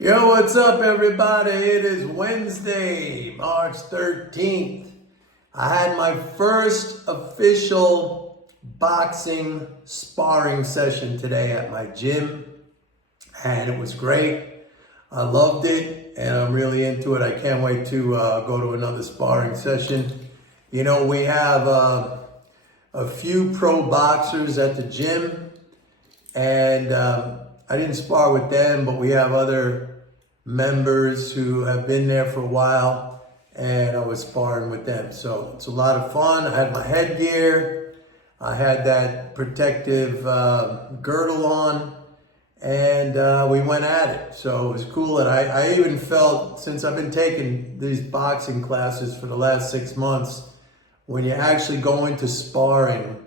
Yo, what's up, everybody? It is Wednesday, March 13th. I had my first official boxing sparring session today at my gym, and it was great. I loved it, and I'm really into it. I can't wait to go to another sparring session. You know, we have a few pro boxers at the gym, and I didn't spar with them, but we have other members who have been there for a while, and I was sparring with them. So it's a lot of fun. I had my headgear, I had that protective girdle on, and we went at it. So it was cool. And I even felt, since I've been taking these boxing classes for the last 6 months, when you actually go into sparring,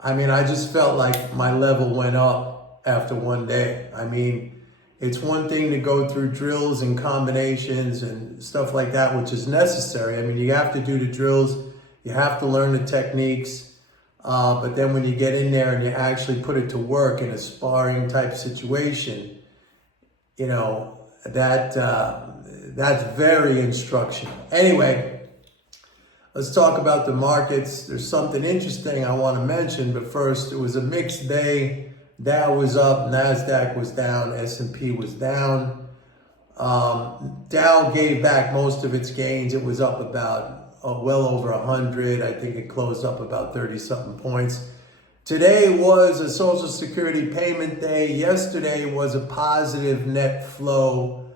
I mean, I just felt like my level went up after one day. I mean, it's one thing to go through drills and combinations and stuff like that, which is necessary. I mean, you have to do the drills, you have to learn the techniques, but then when you get in there and you actually put it to work in a sparring type situation, you know, that's very instructional. Anyway, let's talk about the markets. There's something interesting I want to mention, but first, it was a mixed day. Dow was up, NASDAQ was down, S&P was down. Dow gave back most of its gains. It was up about well over 100. I think it closed up about 30-something points. Today was a Social Security payment day. Yesterday was a positive net flow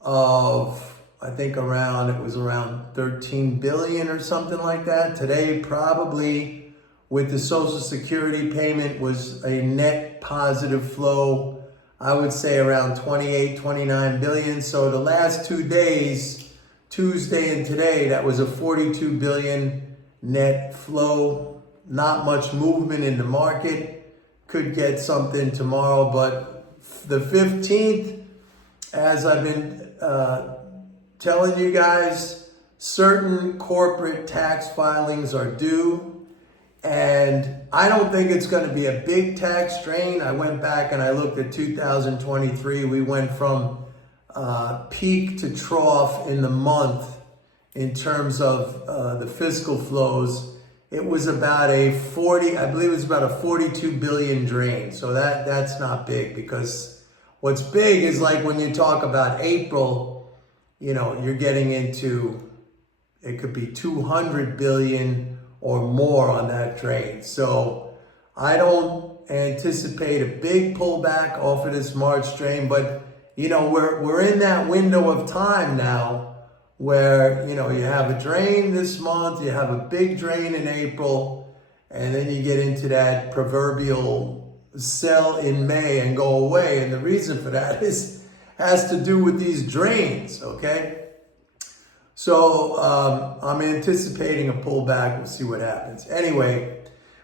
of, I think it was around 13 billion or something like that. Today, probably, with the Social Security payment, was a net positive flow, I would say around 28, 29 billion. So the last 2 days, Tuesday and today, that was a 42 billion net flow. Not much movement in the market. Could get something tomorrow, but the 15th, as I've been telling you guys, certain corporate tax filings are due. And I don't think it's going to be a big tax strain. I went back and I looked at 2023. We went from peak to trough in the month in terms of the fiscal flows. It was about I believe it was about a 42 billion drain. So that's not big, because what's big is like when you talk about April, you know, you're getting into, it could be 200 billion or more on that drain. So I don't anticipate a big pullback off of this March drain, but you know, we're in that window of time now where, you know, you have a drain this month, you have a big drain in April, and then you get into that proverbial sell in May and go away. And the reason for that has to do with these drains, okay? So I'm anticipating a pullback. We'll see what happens. Anyway,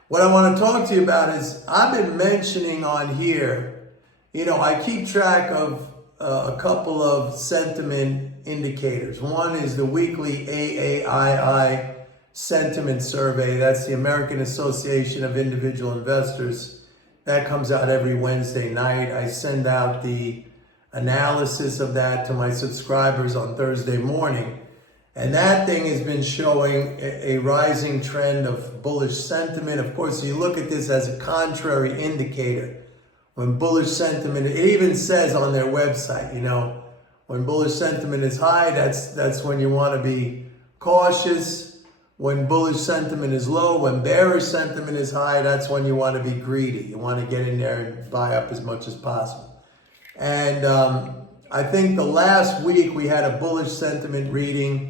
what I want to talk to you about is, I've been mentioning on here, you know, I keep track of a couple of sentiment indicators. One is the weekly AAII sentiment survey. That's the American Association of Individual Investors. That comes out every Wednesday night. I send out the analysis of that to my subscribers on Thursday morning. And that thing has been showing a rising trend of bullish sentiment. Of course, you look at this as a contrary indicator. When bullish sentiment, it even says on their website, you know, when bullish sentiment is high, that's when you want to be cautious. When bullish sentiment is low, when bearish sentiment is high, that's when you want to be greedy. You want to get in there and buy up as much as possible. And I think the last week we had a bullish sentiment reading.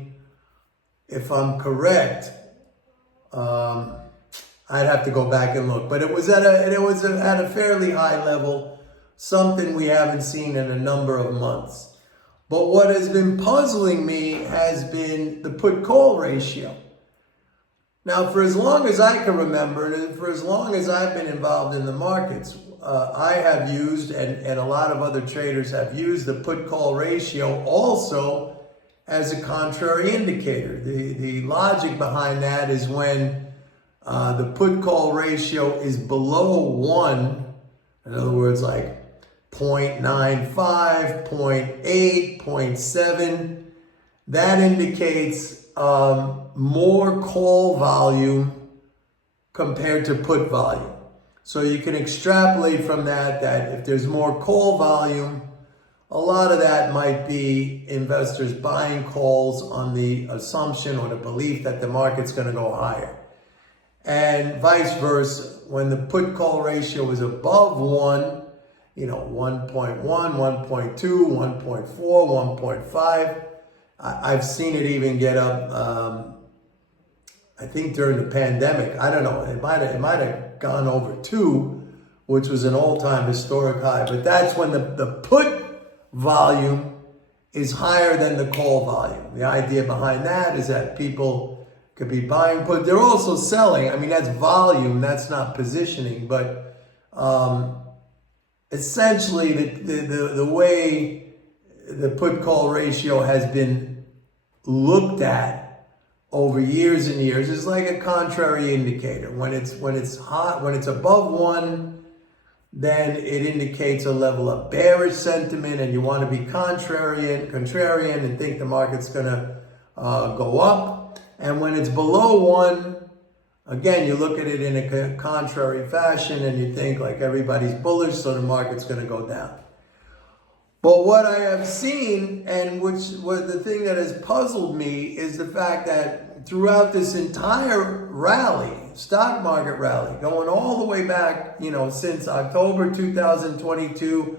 If I'm correct, I'd have to go back and look, but it was at a fairly high level, something we haven't seen in a number of months. But what has been puzzling me has been the put-call ratio. Now, for as long as I can remember, and for as long as I've been involved in the markets, I have used, and a lot of other traders have used, the put-call ratio also as a contrary indicator. The logic behind that is when the put-call ratio is below 1, in other words, like 0.95, 0.8, 0.7. That indicates more call volume compared to put volume. So you can extrapolate from that if there's more call volume, a lot of that might be investors buying calls on the assumption or the belief that the market's going to go higher. And vice versa, when the put call ratio is above 1, 1.1, 1.2, 1.4, 1.5, I've seen it even get up, I think during the pandemic, I don't know, it might have gone over 2, which was an all-time historic high. But that's when the put volume is higher than the call volume. The idea behind that is that people could be buying put. They're also selling. I mean, that's volume. That's not positioning. But essentially, the way the put-call ratio has been looked at over years and years is like a contrary indicator. When it's hot, when it's above 1, then it indicates a level of bearish sentiment, and you want to be contrarian and think the market's going to go up. And when it's below 1, again, you look at it in a contrary fashion and you think like everybody's bullish, so the market's going to go down. But what I have seen, and which was the thing that has puzzled me, is the fact that throughout this entire rally, stock market rally, going all the way back, since October 2022,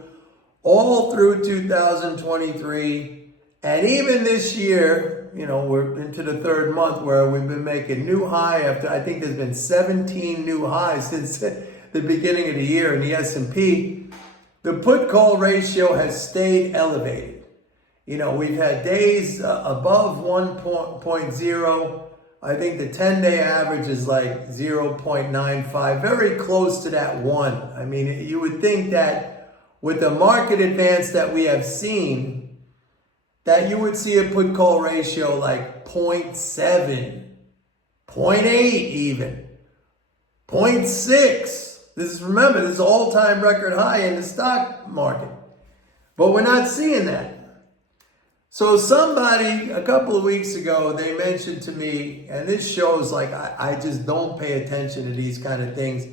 all through 2023, and even this year, we're into the 3rd month where we've been making new high after, I think there's been 17 new highs since the beginning of the year in the S&P. The put-call ratio has stayed elevated. We've had days above 1.0. I think the 10-day average is like 0.95, very close to that 1. I mean, you would think that with the market advance that we have seen, that you would see a put-call ratio like 0.7, 0.8 even, 0.6. Remember, this is all-time record high in the stock market. But we're not seeing that. So somebody, a couple of weeks ago, they mentioned to me, and this shows like I just don't pay attention to these kind of things,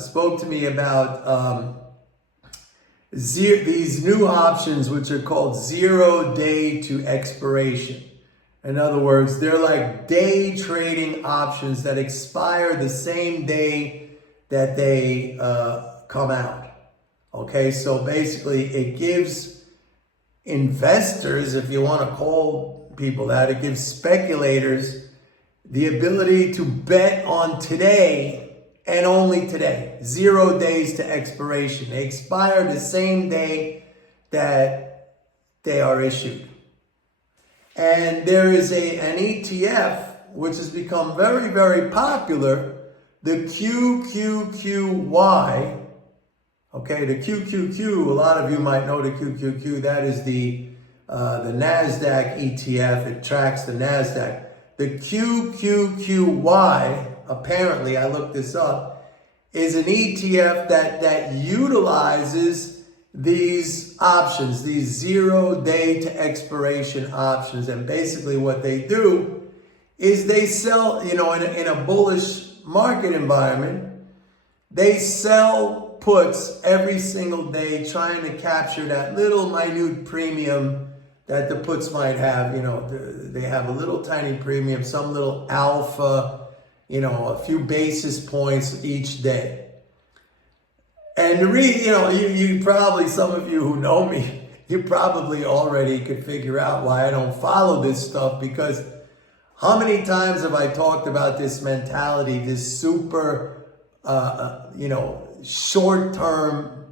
spoke to me about these new options, which are called 0 day to expiration. In other words, they're like day trading options that expire the same day that they come out. Okay, so basically it gives investors, if you want to call people that, it gives speculators the ability to bet on today and only today. 0 days to expiration. They expire the same day that they are issued. And there is an ETF which has become very, very popular, the QQQY. Okay, the QQQ, a lot of you might know the QQQ. That is the NASDAQ ETF. It tracks the NASDAQ. The QQQY, apparently, I looked this up, is an ETF that utilizes these options, these 0 day to expiration options. And basically what they do is they sell, in a bullish market environment, they sell puts every single day, trying to capture that little minute premium that the puts might have. They have a little tiny premium, some little alpha, a few basis points each day. And you probably, some of you who know me, you probably already could figure out why I don't follow this stuff, because how many times have I talked about this mentality, this super, short-term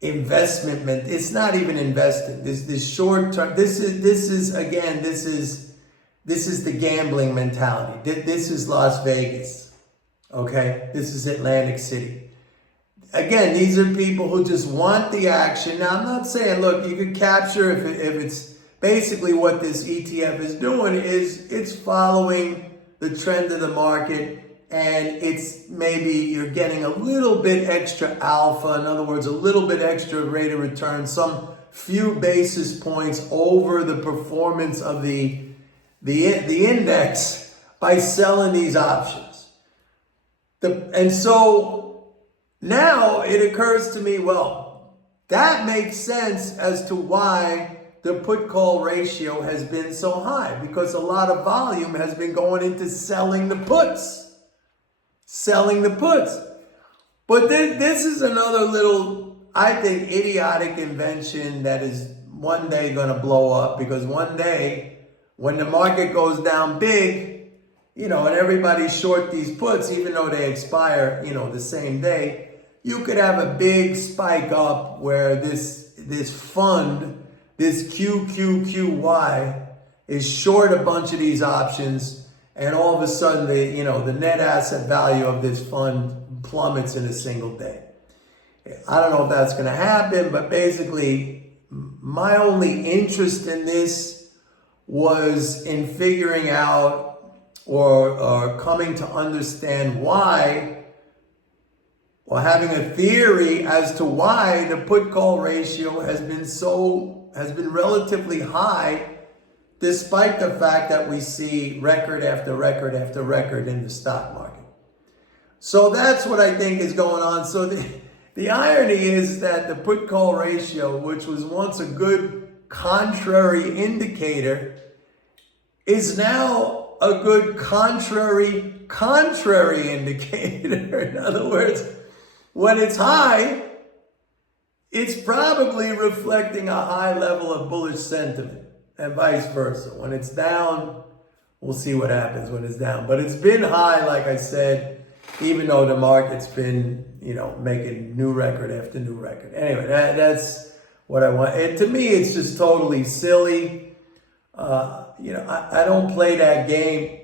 investment. It's not even investing. This short-term. This is the gambling mentality. This is Las Vegas. Okay, this is Atlantic City. Again, these are people who just want the action. Now, I'm not saying, look, you can capture if it's basically what this ETF is doing is it's following the trend of the market, and it's maybe you're getting a little bit extra alpha, in other words, a little bit extra rate of return, some few basis points over the performance of the index by selling these options. And so now it occurs to me, well, that makes sense as to why the put-call ratio has been so high, because a lot of volume has been going into selling the puts. But this is another little, I think, idiotic invention that is one day going to blow up, because one day when the market goes down big, and everybody's short these puts, even though they expire, the same day, you could have a big spike up where this fund, this QQQY, is short a bunch of these options, and all of a sudden the net asset value of this fund plummets in a single day. I don't know if that's going to happen, but basically my only interest in this was in figuring out or coming to understand why, or having a theory as to why the put-call ratio has been relatively high, despite the fact that we see record after record after record in the stock market. So that's what I think is going on. So the irony is that the put-call ratio, which was once a good contrary indicator, is now a good contrary indicator. In other words, when it's high, it's probably reflecting a high level of bullish sentiment, and vice versa. When it's down, we'll see what happens when it's down. But it's been high, like I said, even though the market's been, making new record after new record. Anyway, that's what I want. To me, it's just totally silly. I don't play that game.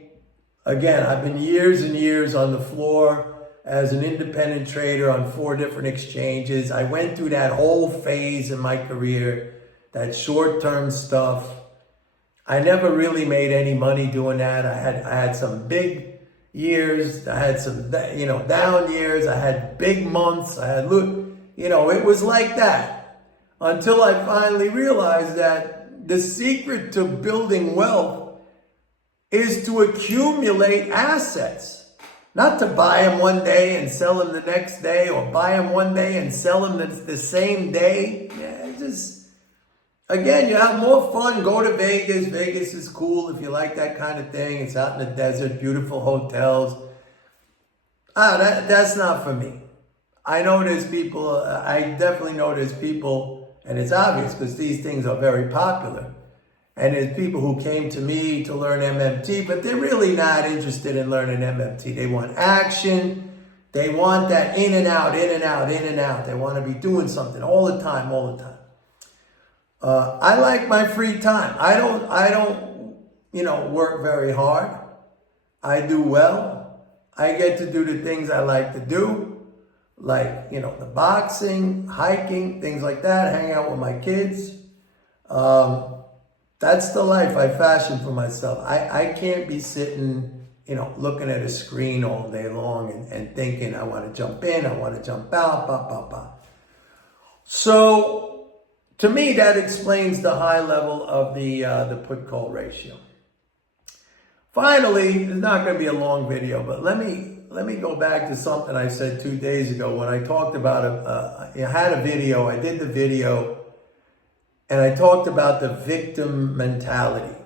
Again, I've been years and years on the floor as an independent trader on 4 different exchanges. I went through that whole phase in my career, that short-term stuff. I never really made any money doing that. I had some big years. I had some, down years. I had big months. It was like that until I finally realized that the secret to building wealth is to accumulate assets. Not to buy them one day and sell them the next day, or buy them one day and sell them the same day. Again, you have more fun. Go to Vegas. Vegas is cool if you like that kind of thing. It's out in the desert, beautiful hotels. That's not for me. I know there's people, I definitely know there's people, and it's obvious because these things are very popular. And there's people who came to me to learn MMT, but they're really not interested in learning MMT. They want action. They want that in and out, in and out, in and out. They want to be doing something all the time. I like my free time. I don't, work very hard. I do well. I get to do the things I like to do, like, the boxing, hiking, things like that, hang out with my kids. That's the life I fashioned for myself. I can't be sitting, looking at a screen all day long and thinking, I want to jump in, I want to jump out, So, to me, that explains the high level of the put-call ratio. Finally, it's not going to be a long video, but let me go back to something I said 2 days ago when I talked about I did the video, and I talked about the victim mentality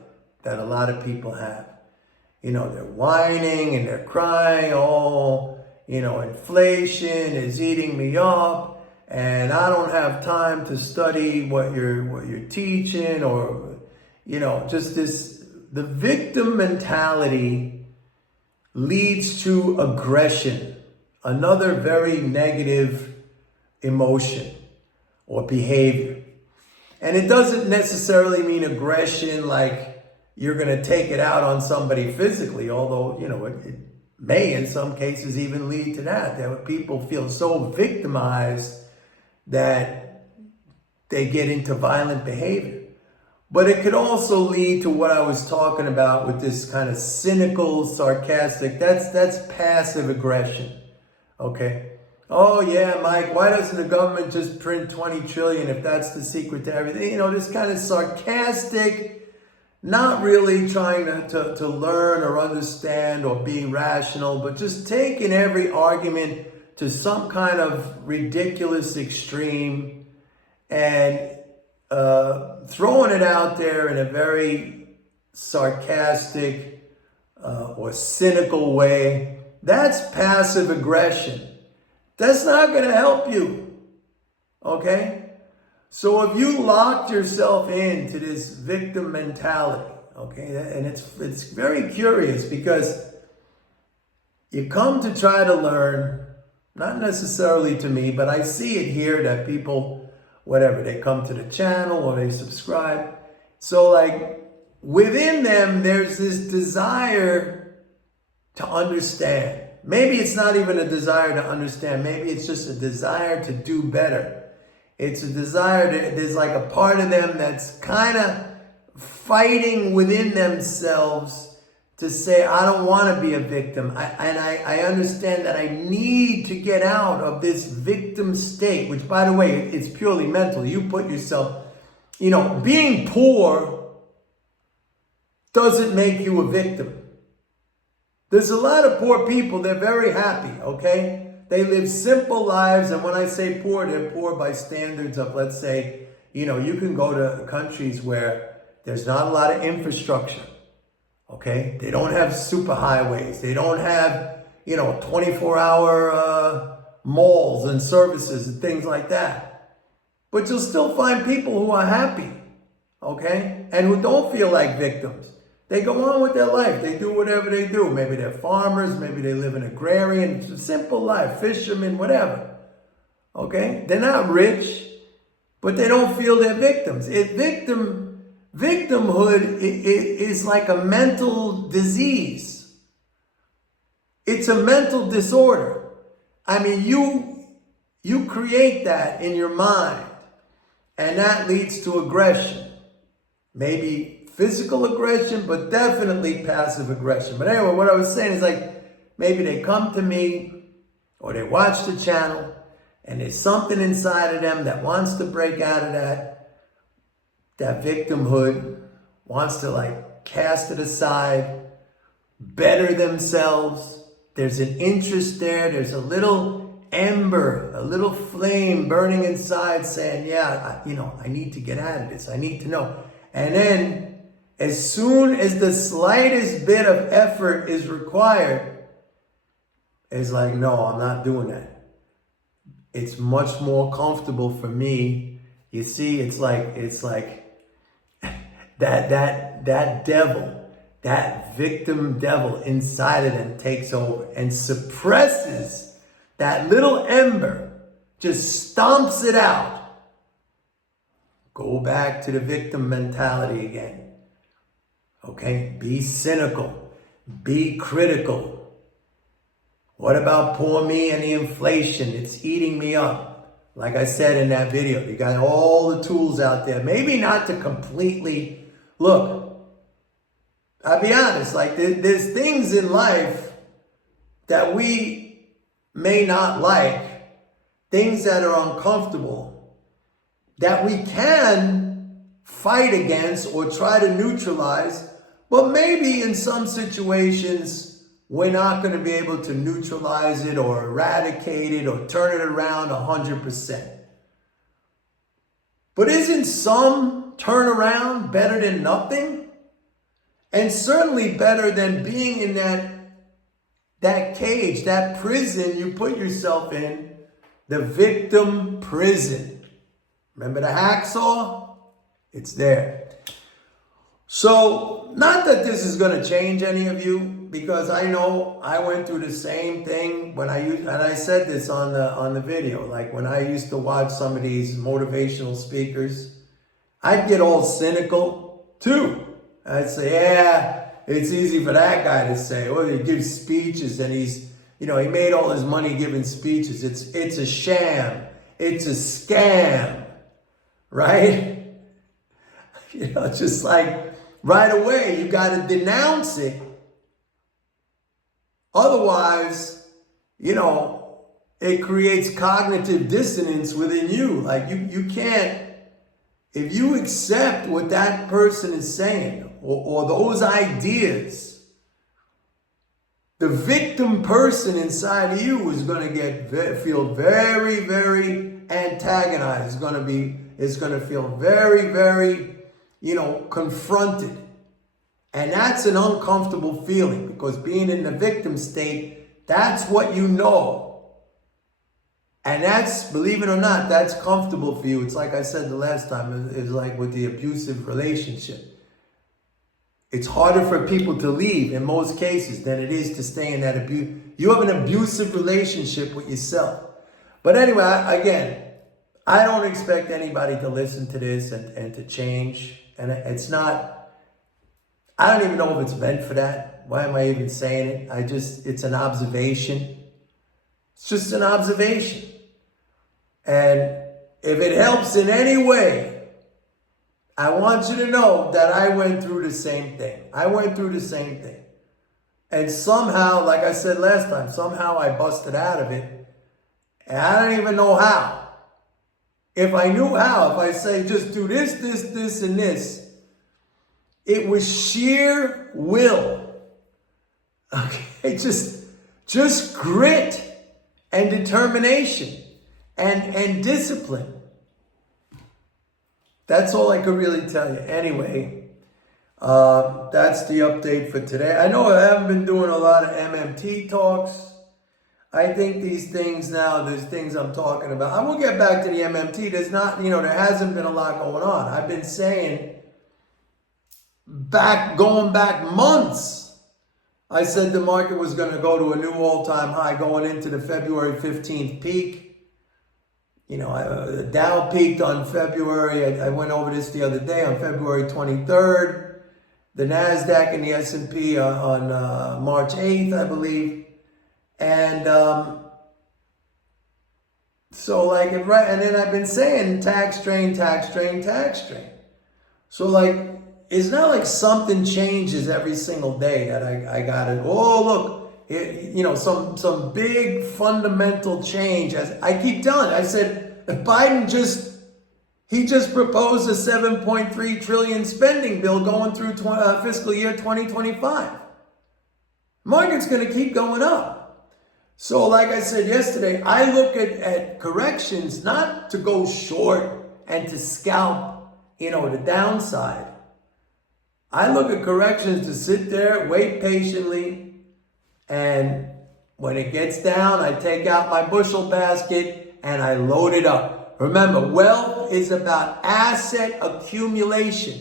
that a lot of people have. They're whining and they're crying, inflation is eating me up, and I don't have time to study what you're teaching, or, just the victim mentality leads to aggression, another very negative emotion or behavior. And it doesn't necessarily mean aggression like you're going to take it out on somebody physically, although, it may in some cases even lead to that. That people feel so victimized that they get into violent behavior. But it could also lead to what I was talking about with this kind of cynical, sarcastic, that's passive aggression, okay? Oh yeah, Mike, why doesn't the government just print 20 trillion if that's the secret to everything? You know, this kind of sarcastic, not really trying to learn or understand or be rational, but just taking every argument to some kind of ridiculous extreme and throwing it out there in a very sarcastic or cynical way. That's passive aggression. That's not going to help you, okay? So if you locked yourself into this victim mentality, okay, and it's very curious because you come to try to learn, not necessarily to me, but I see it here that people, whatever, they come to the channel or they subscribe. So like within them, there's this desire to understand. Maybe it's not even a desire to understand. Maybe it's just a desire to do better. It's a desire there's like a part of them that's kind of fighting within themselves to say, I don't want to be a victim. I understand that I need to get out of this victim state, which, by the way, it's purely mental. You put yourself, you know, being poor doesn't make you a victim. There's a lot of poor people, they're very happy, okay? They live simple lives, and when I say poor, they're poor by standards of, let's say, you know, you can go to countries where there's not a lot of infrastructure, okay? They don't have super highways. They don't have, you know, 24-hour malls and services and things like that. But you'll still find people who are happy, okay? And who don't feel like victims. They go on with their life. They do whatever they do. Maybe they're farmers. Maybe they live in agrarian, it's a simple life, fishermen, whatever. Okay? They're not rich, but they don't feel they're victims. Victimhood is like a mental disease. It's a mental disorder. I mean, you create that in your mind, and that leads to aggression. Maybe physical aggression, but definitely passive aggression. But anyway, what I was saying is like, maybe they come to me or they watch the channel and there's something inside of them that wants to break out of that victimhood, wants to like cast it aside, better themselves. There's an interest there. There's a little ember, a little flame burning inside saying, yeah, I need to get out of this. I need to know. And then as soon as the slightest bit of effort is required, it's like, no, I'm not doing that. It's much more comfortable for me. You see, it's like that devil, that victim devil inside of them takes over and suppresses that little ember, just stomps it out. Go back to the victim mentality again. Okay, be cynical, be critical. What about poor me and the inflation? It's eating me up. Like I said in that video, you got all the tools out there. Maybe not to completely, look, I'll be honest, like there's things in life that we may not like, things that are uncomfortable, that we can fight against or try to neutralize. But maybe in some situations, we're not going to be able to neutralize it or eradicate it or turn it around 100%. But isn't some turnaround better than nothing? And certainly better than being in that cage, that prison you put yourself in, the victim prison. Remember the hacksaw? It's there. So, not that this is going to change any of you, because I know I went through the same thing when and I said this on the video, like when I used to watch some of these motivational speakers, I'd get all cynical too. I'd say, yeah, it's easy for that guy to say, well, he gives speeches and he made all his money giving speeches. It's a sham. It's a scam, right? Just like right away, you got to denounce it. Otherwise, it creates cognitive dissonance within you. Like you can't, if you accept what that person is saying or those ideas, the victim person inside of you is going to feel very, very antagonized. It's going to feel very, very, confronted. And that's an uncomfortable feeling, because being in the victim state, that's what you know. And that's, believe it or not, that's comfortable for you. It's like I said the last time, it's like with the abusive relationship. It's harder for people to leave in most cases than it is to stay in that abuse. You have an abusive relationship with yourself. But anyway, again, I don't expect anybody to listen to this and to change. And it's not, I don't even know if it's meant for that. Why am I even saying it? It's an observation. It's just an observation. And if it helps in any way, I want you to know that I went through the same thing. And somehow, like I said last time, somehow I busted out of it. And I don't even know how. If I knew how, if I say just do this, this, and this, it was sheer will. Okay, just grit and determination and discipline. That's all I could really tell you. Anyway, that's the update for today. I know I haven't been doing a lot of MMT talks. I think these things now, there's things I'm talking about. I will get back to the MMT. There hasn't been a lot going on. I've been saying, going back months, I said the market was going to go to a new all-time high going into the February 15th peak. The Dow peaked on February, I went over this the other day, on February 23rd. The NASDAQ and the S&P on March 8th, I believe. And and then I've been saying tax train. So it's not like something changes every single day that I got it. Oh, look, some big fundamental change. As I keep telling, I said, if Biden just proposed a 7.3 trillion spending bill going through fiscal year 2025. Market's going to keep going up. So like I said yesterday, I look at corrections not to go short and to scalp, the downside. I look at corrections to sit there, wait patiently, and when it gets down, I take out my bushel basket and I load it up. Remember, wealth is about asset accumulation.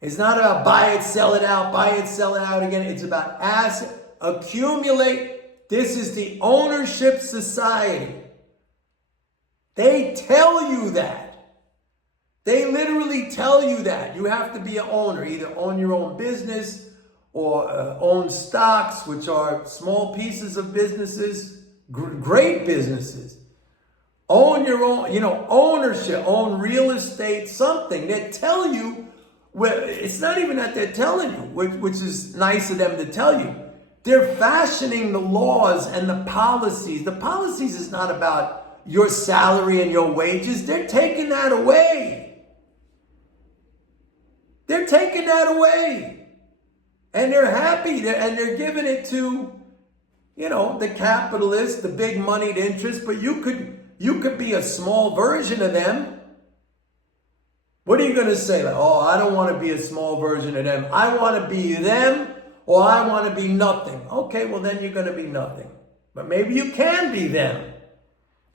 It's not about buy it, sell it out again. It's about asset accumulate. This is the ownership society. They tell you that. They literally tell you that. You have to be an owner. Either own your own business or own stocks, which are small pieces of businesses, great businesses. Own your own, ownership, own real estate, something. They tell you, well, it's not even that they're telling you, which is nice of them to tell you. They're fashioning the laws and the policies. The policies is not about your salary and your wages. They're taking that away. They're taking that away. And they're happy. And they're giving it to, the capitalists, the big moneyed interests. But you could be a small version of them. What are you going to say? I don't want to be a small version of them. I want to be them. Or I want to be nothing. Okay, well then you're going to be nothing. But maybe you can be them.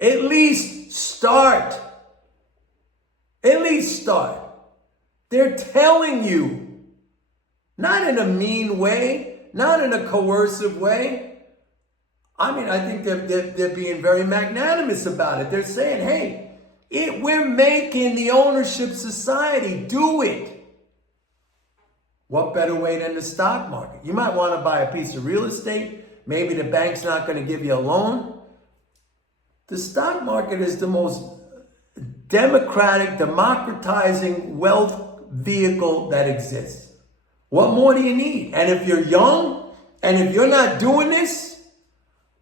At least start. They're telling you. Not in a mean way. Not in a coercive way. I think they're being very magnanimous about it. They're saying, hey, we're making the ownership society. Do it. What better way than the stock market? You might want to buy a piece of real estate. Maybe the bank's not going to give you a loan. The stock market is the most democratizing wealth vehicle that exists. What more do you need? And if you're young and if you're not doing this,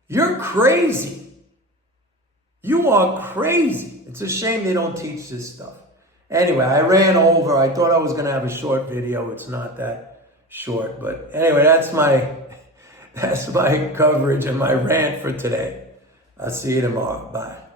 you're crazy. You are crazy. It's a shame they don't teach this stuff. Anyway, I ran over. I thought I was going to have a short video. It's not that short. But anyway, that's my coverage and my rant for today. I'll see you tomorrow. Bye.